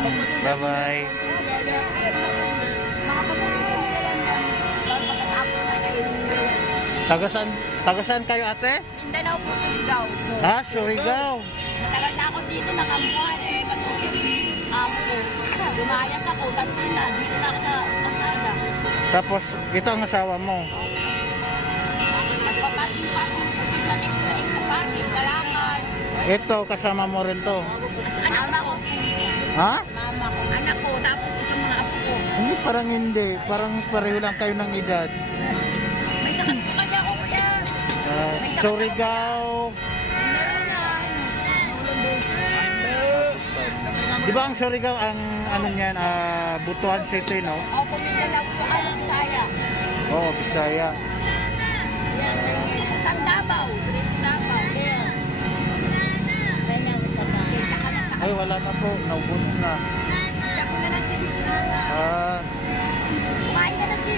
Bye-bye. Taga saan kayo, ate? Mindanao po, Surigao. Ha, Surigao. Matagal na ako dito, nakamuhan eh. Patuloy amo ko. Lumayas ako, tantinan. Dito na ako sa Pansada. Tapos, ito ang asawa mo. Nagpapatin pa ako sa extra parking, kalakan. Ito, kasama mo rin to. Anak ko. Ha? Mama ko. Anak ko. Tapos ito mga apo ko. Hindi, parang hindi. Parang pareho lang kayo ng edad. May sakit po kasi ako, kuya. Surigao. Di ba ang Surigao, ang ano niyan, Butuan City, no? Ako po Mindanao po, alam saya. Oo, Bisaya. Tandabaw. Tandabaw. Ay, wala na po. Naubos na. Siya ko na lang si Bisaya. Kumain ka na si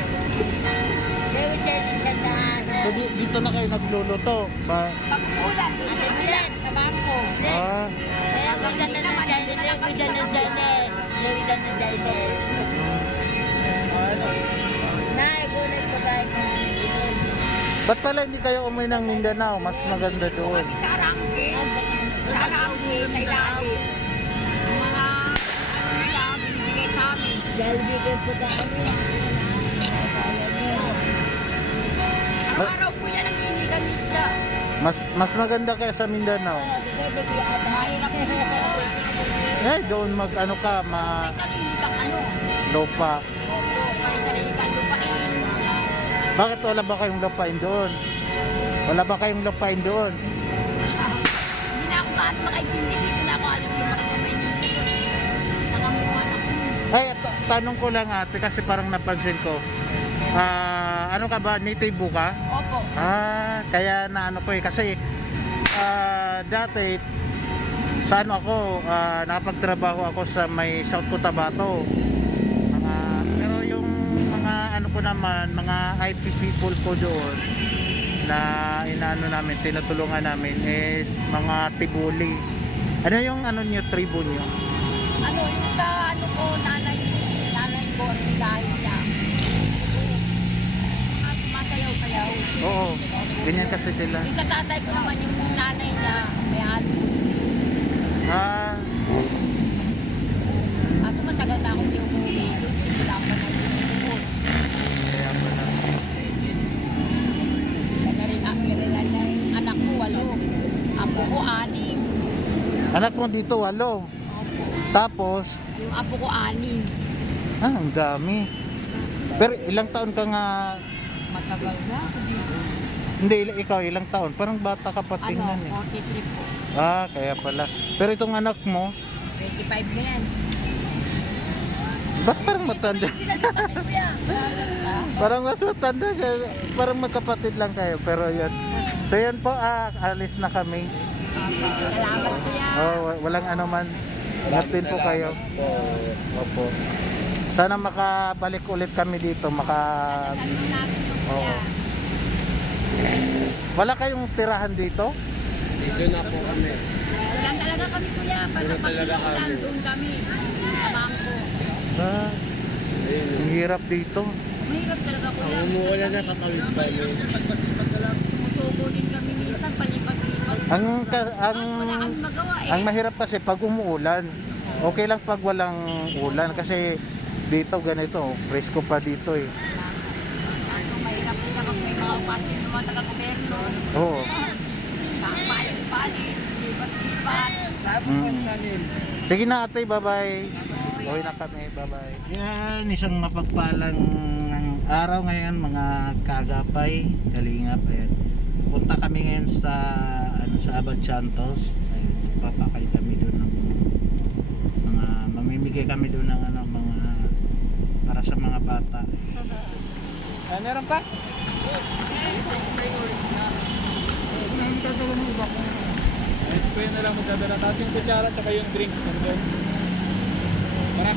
So dito na kayo nagluluto ba? Pag-ulan, ulan sa bangko. Ah, ba't pala hindi kayo umuwi ng Mindanao? Mas maganda doon. Sa Arangke, sa ilalim. Ang mga ano nila, binibigay sa amin. Araw-araw po yan ang hinihigan isda. Mas maganda kaya sa Mindanao. Mahirap po ito. Doon ano ka, May sarilikang ano. lupa. Opo, may sarilikang lupain. Bakit wala ba kayong lupain doon? Wala ba kayong lupain doon? Hindi na ako bakit makaintindi dito na ako alis yung makikamainindi. Nakamuha na ko. Ay, tanong ko lang, ate, kasi parang napansin ko. Ano ka ba? Native ka? Opo. Kaya na ano ko eh. Kasi dati sa ano ako, nakapagtrabaho ako sa may South Cotabato. Pero yung mga ano ko naman, mga IP people ko doon na inaano namin, tinutulungan namin is mga Tibuli. Ano yung ano niyo, tribo niyo? Ano, yung sa ano ko, nanay ko, ang dahil niya. Sumasayaw-sayaw. Oo, ganyan kasi sila. Yung sa tatay ko naman, yung nanay niya, may halos. Kaso matagal na ako hindi umuwi. Doon simula pa na doon. Kaya pala. Kaya rin anak ko, 8. Apo ko, 6. Anak mo dito, 8. Opo. Tapos, Yung apo ko, 6. ang dami. Pero ilang taon ka nga, Matagal na ako dito. hindi, ikaw ilang taon? Parang bata ka pa tingnan eh. 43 po. Kaya pala. Pero itong anak mo, 25 na yan. ba't parang matanda? Sila kapatid ko yan. Parang mas matanda siya. Parang magkapatid lang kayo. Pero yan. So yan po, alis na kami. Salamat po yan. Walang ano man. Ingat din po kayo. Opo. Sana makabalik ulit kami dito. Tanong namin yung Oo. kuya. Wala kayong tirahan dito? Dito na po kami. Walang talaga kami kuya. Wala talaga kami. Doon kami. Sa bangko. Ayun. Ang hirap dito. Mahirap talaga kuya. Ang umuulan na sa tawid pa yun. Sumusubo din kami minsan. Palipat-lipat. Ang Wala kami magawa eh. ang mahirap kasi pag umuulan. Okay lang pag walang ulan kasi dito ganito, presko pa dito eh. Ano, mahirap din kapag may mga pasin ng mga taga-gobyerno. Oo. Palit-palit. Lipat-lipat. Sige na ate, bye-bye. Uwi na kami, bye-bye. Yan, isang mapagpalang araw ngayon mga kagapay, kalingap. Ayan. Punta kami ngayon sa Abad Santos. Ayun, papakay kami doon ng mga mamimigay kami doon ng mga para sa mga bata. Meron pa? Ice cream na lang magdadala. Tapos yung kutsara tsaka yung drinks nandun. Tara.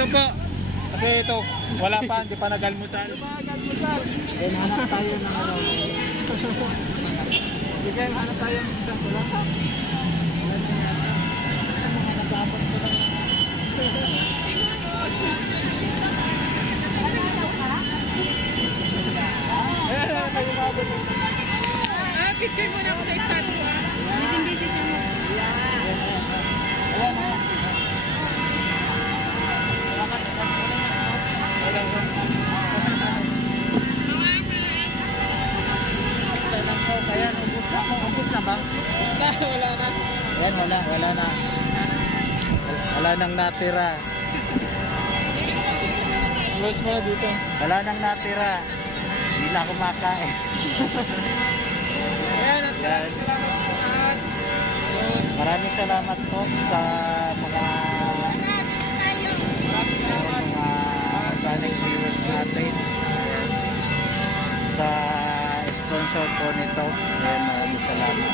Ito po. Kasi ito, wala pa, hindi pa nag-almusal. Then hanap tayo ng ano. Hindi kayo hanap tayo ng isang wala pa. Wala na yata. Nag-aabot ko lang. Ayan, kayo maabot. Picture mo na ako sa statue ha. Busy siya mo. Ayan, ayan. Wala pa. Ayan, ubos na ba? Wala na. Ayan, wala na. Wala nang natira. Close mo dito. Wala nang natira. Hindi na ako makain. Ayan, at Yan. salamat po lahat. Yun. Maraming salamat po sa mga organic viewers natin. Ayan. Sa sponsor po nito. Ayan, maraming salamat.